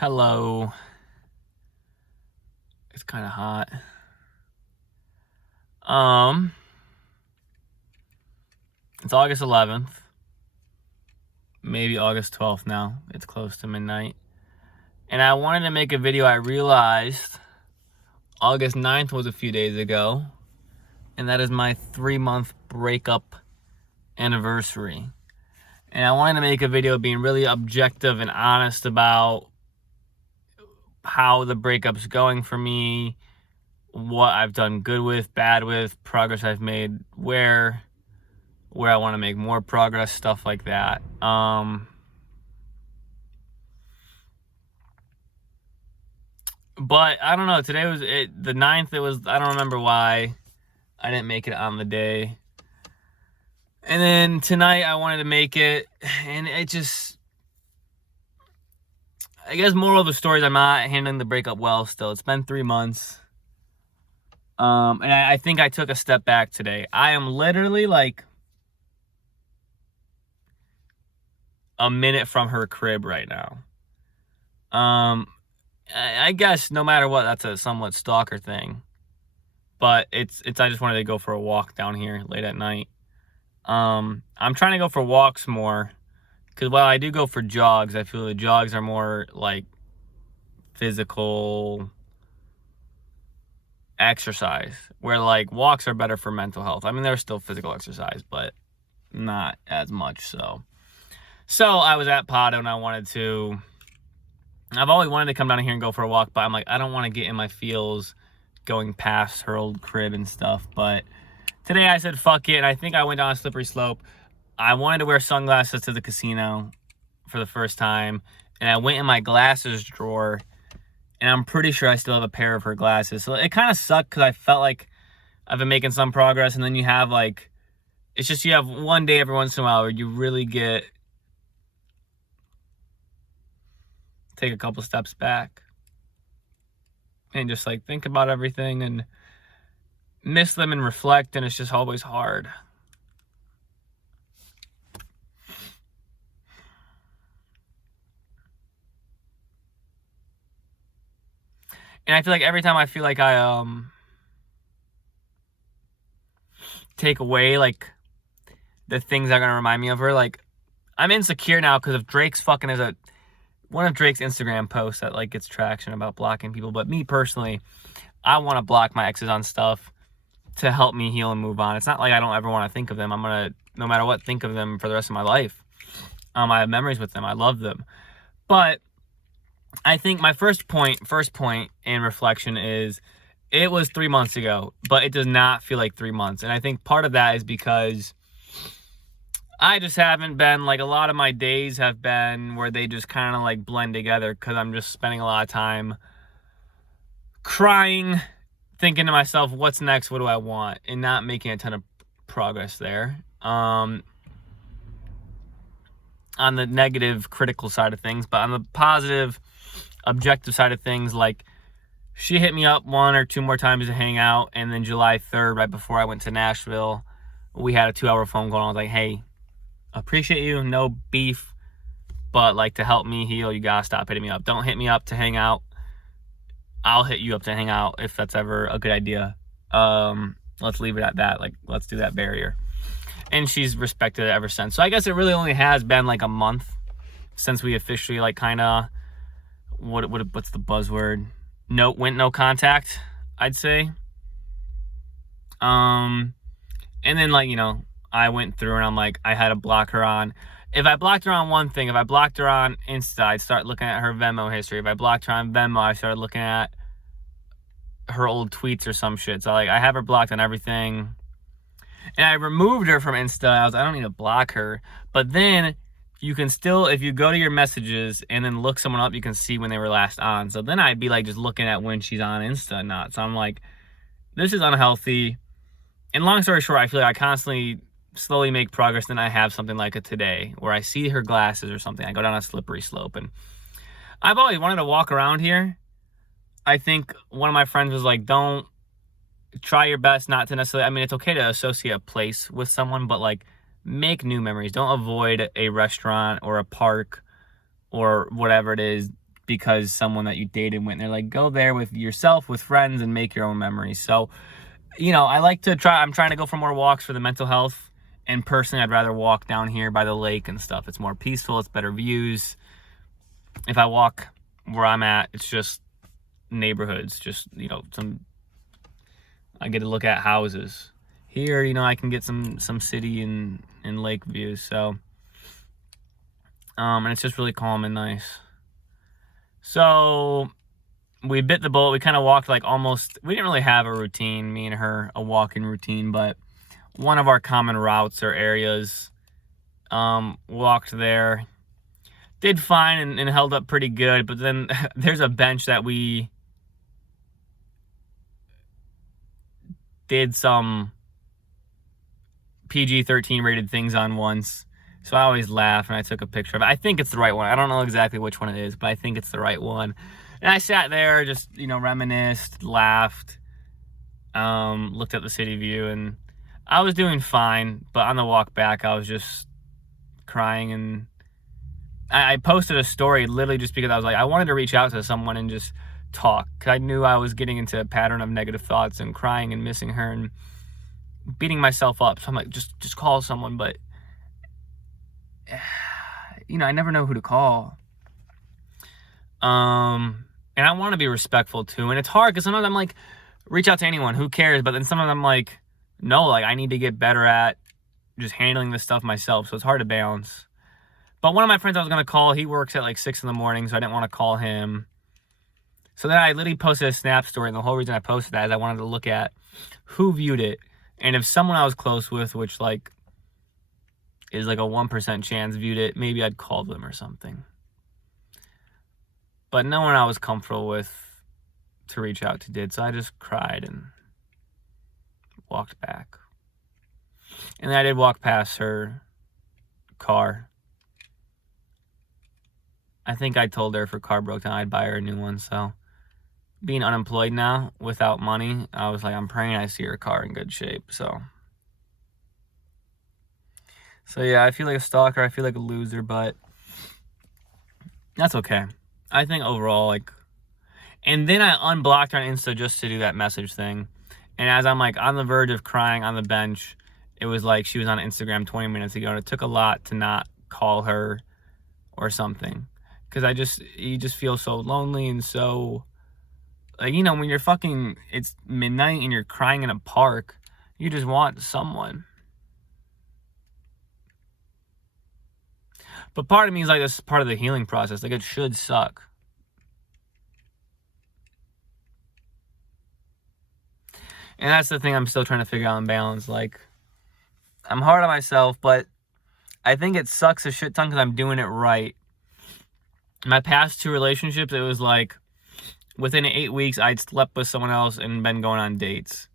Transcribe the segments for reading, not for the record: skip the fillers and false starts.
Hello. It's kind of hot. It's August 11th. Maybe August 12th now. It's close to midnight. And I wanted to make a video. I realized August 9th was a few days ago. And that is my 3-month breakup anniversary. And I wanted to make a video being really objective and honest about how the breakup's going for me, what I've done good with, bad with, progress I've made, where I want to make more progress, stuff like that. But I don't know, today was the 9th. It was, I don't remember why I didn't make it on the day. And then tonight I wanted to make it, and it just, I guess moral of the story is I'm not handling the breakup well still. It's been 3 months. And I think I took a step back today. I am literally like a minute from her crib right now. I guess no matter what, that's a somewhat stalker thing. But it's I just wanted to go for a walk down here late at night. I'm trying to go for walks more. Because while I do go for jogs, I feel the jogs are more like physical exercise, where like walks are better for mental health. I mean, they're still physical exercise, but not as much so. So I was at Pado and I've always wanted to come down here and go for a walk, but I'm like, I don't want to get in my feels going past her old crib and stuff. But today I said, fuck it. And I think I went down a slippery slope. I wanted to wear sunglasses to the casino for the first time. And I went in my glasses drawer, and I'm pretty sure I still have a pair of her glasses. So it kind of sucked because I felt like I've been making some progress. And then you have like, it's just you have one day every once in a while where you really take a couple steps back and just like think about everything and miss them and reflect. And it's just always hard. And I feel like every time I feel like I take away like the things that are gonna remind me of her, like I'm insecure now because of Drake's fucking one of Drake's Instagram posts that like gets traction about blocking people. But me personally, I want to block my exes on stuff to help me heal and move on. It's not like I don't ever want to think of them. I'm gonna, no matter what, think of them for the rest of my life. I have memories with them. I love them. But I think my first point in reflection is it was 3 months ago, but it does not feel like 3 months. And I think part of that is because I just haven't been, like, a lot of my days have been where they just kind of like blend together because I'm just spending a lot of time crying, thinking to myself, what's next? What do I want? And not making a ton of progress there. On the negative, critical side of things, but on the positive, objective side of things, like she hit me up 1 or 2 more times to hang out, and then July 3rd, right before I went to Nashville, we had a 2-hour phone call. And I was like, hey, appreciate you, no beef, but like to help me heal, you gotta stop hitting me up. Don't hit me up to hang out. I'll hit you up to hang out if that's ever a good idea. Let's leave it at that. Like, let's do that barrier. And she's respected it ever since. So I guess it really only has been like a month since we officially like kind of, what's the buzzword? No contact, I'd say. And then like, you know, I went through and I'm like, I had to block her on. If I blocked her on one thing, if I blocked her on Insta, I'd start looking at her Venmo history. If I blocked her on Venmo, I started looking at her old tweets or some shit. So like, I have her blocked on everything. And I removed her from Insta. I don't need to block her. But then you can still, if you go to your messages and then look someone up, you can see when they were last on. So then I'd be like just looking at when she's on Insta and not. So I'm like, this is unhealthy. And long story short, I feel like I constantly slowly make progress. Then I have something like a today where I see her glasses or something. I go down a slippery slope. And I've always wanted to walk around here. I think one of my friends was like, don't try your best not to necessarily, I mean, it's okay to associate a place with someone, but like make new memories. Don't avoid a restaurant or a park or whatever it is because someone that you dated went there. Like, go there with yourself, with friends, and make your own memories. So, I'm trying to go for more walks for the mental health. And personally, I'd rather walk down here by the lake and stuff. It's more peaceful, it's better views. If I walk where I'm at, it's just neighborhoods, just, I get to look at houses. Here, I can get some city and lake views. So, and it's just really calm and nice. So we bit the bullet. We kind of walked we didn't really have a routine, me and her, a walking routine, but one of our common routes or areas, walked there, did fine and held up pretty good. But then there's a bench that we did some PG-13 rated things on once. So I always laugh and I took a picture of it. I think it's the right one. I don't know exactly which one it is, but I think it's the right one. And I sat there, just, reminisced, laughed, looked at the city view, and I was doing fine. But on the walk back, I was just crying. And I posted a story literally just because I was like, I wanted to reach out to someone and just talk. Because I knew I was getting into a pattern of negative thoughts and crying and missing her and beating myself up. So I'm like, just call someone. But I never know who to call. And I want to be respectful too. And it's hard because sometimes I'm like, reach out to anyone, who cares? But then sometimes I'm like, no, I need to get better at just handling this stuff myself. So it's hard to balance. But one of my friends I was going to call, he works at 6 a.m, so I didn't want to call him. So then I literally posted a Snap story. And the whole reason I posted that is I wanted to look at who viewed it. And if someone I was close with, which is a 1% chance, viewed it, maybe I'd call them or something. But no one I was comfortable with to reach out to did. So I just cried and walked back. And then I did walk past her car. I think I told her if her car broke down, I'd buy her a new one. So being unemployed now without money, I was like, I'm praying I see her car in good shape. So yeah, I feel like a stalker. I feel like a loser, but that's okay. I think overall, and then I unblocked her on Insta just to do that message thing. And as I'm on the verge of crying on the bench, it was she was on Instagram 20 minutes ago. And it took a lot to not call her or something. Because you just feel so lonely and so, when you're it's midnight and you're crying in a park, you just want someone. But part of me is this is part of the healing process. It should suck. And that's the thing I'm still trying to figure out and balance. I'm hard on myself, but I think it sucks a shit ton because I'm doing it right. My past 2 relationships, it was within 8 weeks, I'd slept with someone else and been going on dates.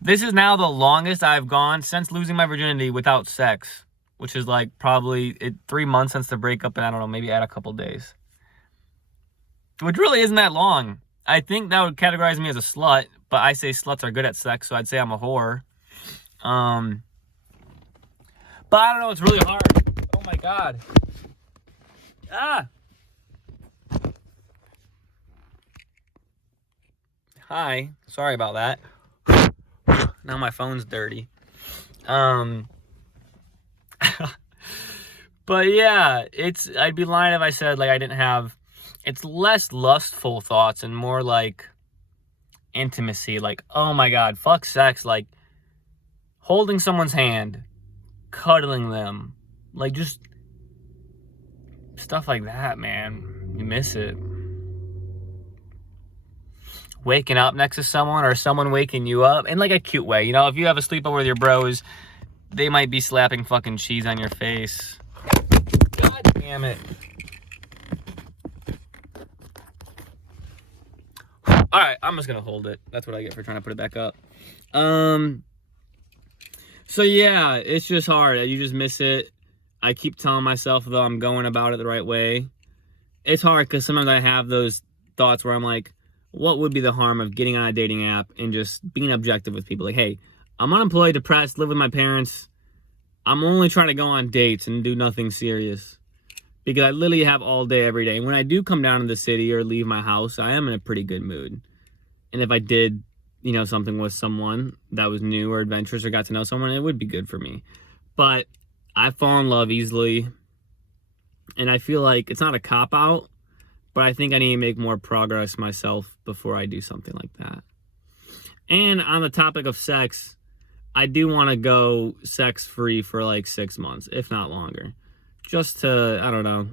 This is now the longest I've gone since losing my virginity without sex, which is probably 3 months since the breakup, and I don't know, maybe add a couple days. Which really isn't that long. I think that would categorize me as a slut, but I say sluts are good at sex, so I'd say I'm a whore. But I don't know, it's really hard. Oh my God. Hi, sorry about that. Now my phone's dirty. But yeah, I'd be lying if I said I didn't have, it's less lustful thoughts and more intimacy, oh my God, fuck sex, holding someone's hand, cuddling them, just stuff like that, man. You miss it. Waking up next to someone or someone waking you up in a cute way. If you have a sleepover with your bros, they might be slapping fucking cheese on your face. God damn it. Alright, I'm just gonna hold it. That's what I get for trying to put it back up. So yeah, it's just hard. You just miss it. I keep telling myself, though, I'm going about it the right way. It's hard because sometimes I have those thoughts where I'm what would be the harm of getting on a dating app and just being objective with people? Hey, I'm unemployed, depressed, live with my parents. I'm only trying to go on dates and do nothing serious. because I literally have all day every day. And when I do come down to the city or leave my house, I am in a pretty good mood. And if I did, something with someone that was new or adventurous or got to know someone, it would be good for me. But I fall in love easily. And I feel like it's not a cop-out, but I think I need to make more progress myself before I do something like that. And on the topic of sex, I do want to go sex-free for like 6 months, if not longer. Just to, I don't know,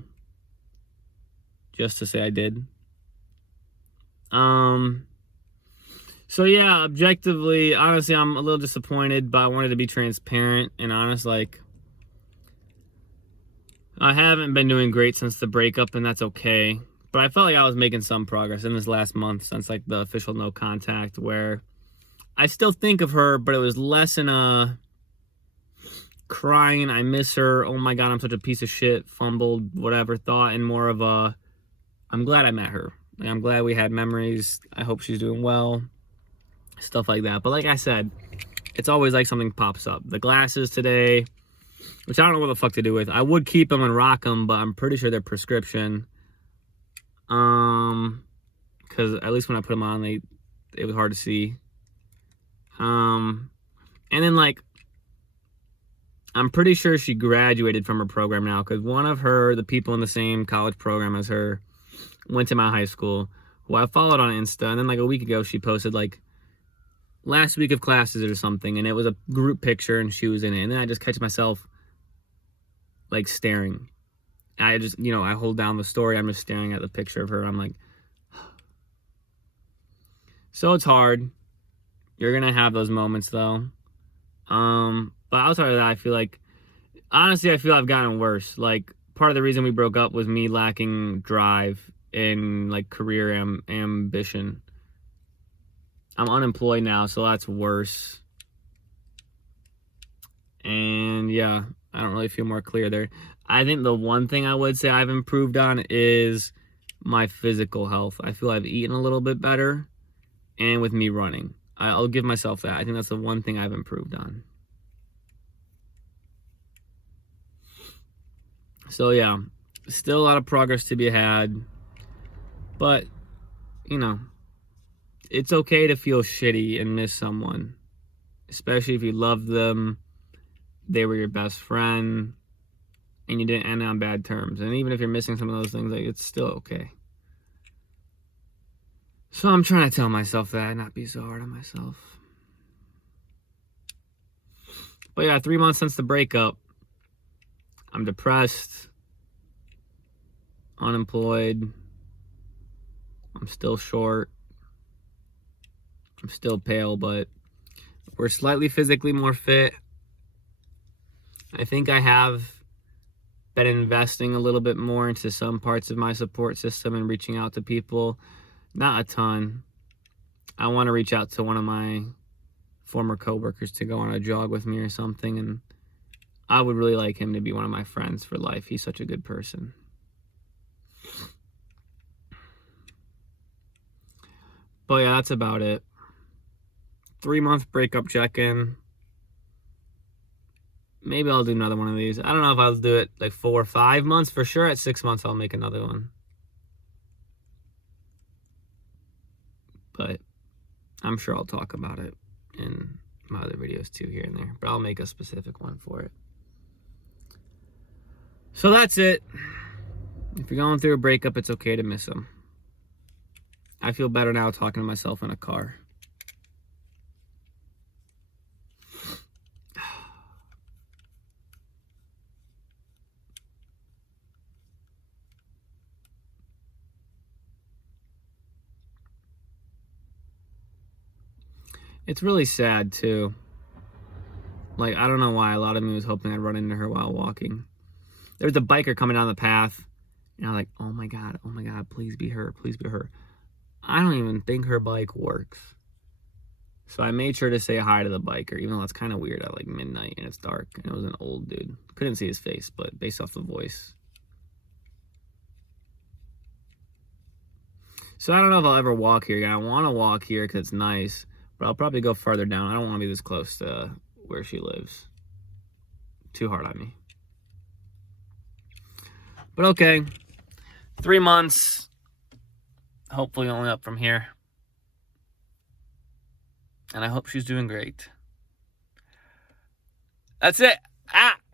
just to say I did. So yeah, objectively, honestly, I'm a little disappointed, but I wanted to be transparent and honest. Like, I haven't been doing great since the breakup, and that's okay. But I felt like I was making some progress in this last month since like the official no contact, where I still think of her, but it was less in a crying, I miss her, oh my God, I'm such a piece of shit, fumbled, whatever thought, and more of a, I'm glad I met her. Like, I'm glad we had memories. I hope she's doing well. Stuff like that. But like I said, it's always like something pops up. The glasses today, which I don't know what the fuck to do with. I would keep them and rock them, but I'm pretty sure they're prescription. Because at least when I put them on, it was hard to see. And then like, I'm pretty sure she graduated from her program now, because one of the people in the same college program as her, went to my high school, who I followed on Insta, and then like a week ago, she posted like last week of classes or something, and it was a group picture, and she was in it, and then I just catch myself like staring. I just, I hold down the story, I'm just staring at the picture of her, I'm like, so it's hard. You're gonna have those moments though. But outside of that, I feel like, honestly, I've gotten worse. Like, part of the reason we broke up was me lacking drive and like career ambition. I'm unemployed now, so that's worse. And yeah, I don't really feel more clear there. I think the one thing I would say I've improved on is my physical health. I feel I've eaten a little bit better, and with me running. I'll give myself that. I think that's the one thing I've improved on. So yeah, still a lot of progress to be had. But, it's okay to feel shitty and miss someone. Especially if you love them, they were your best friend, and you didn't end on bad terms. And even if you're missing some of those things, like, it's still okay. So I'm trying to tell myself that and not be so hard on myself. But yeah, 3 months since the breakup. I'm depressed, unemployed, I'm still short, I'm still pale, but we're slightly physically more fit. I think I have been investing a little bit more into some parts of my support system and reaching out to people. Not a ton. I want to reach out to one of my former coworkers to go on a jog with me or something, and I would really like him to be one of my friends for life. He's such a good person. But yeah, that's about it. 3-month breakup check-in. Maybe I'll do another one of these. I don't know if I'll do it like 4 or 5 months. For sure, at 6 months, I'll make another one. But I'm sure I'll talk about it in my other videos too, here and there. But I'll make a specific one for it. So that's it. If you're going through a breakup, it's okay to miss them. I feel better now talking to myself in a car. It's really sad too. Like, I don't know why. A lot of me was hoping I'd run into her while walking. There was a biker coming down the path, and I'm like, oh my God, please be her, please be her. I don't even think her bike works. So I made sure to say hi to the biker, even though it's kind of weird at like midnight and it's dark, and it was an old dude. Couldn't see his face, but based off the voice. So I don't know if I'll ever walk here again. I want to walk here because it's nice, but I'll probably go further down. I don't want to be this close to where she lives. Too hard on me. But okay, 3 months, hopefully only up from here. And I hope she's doing great. That's it. Ah!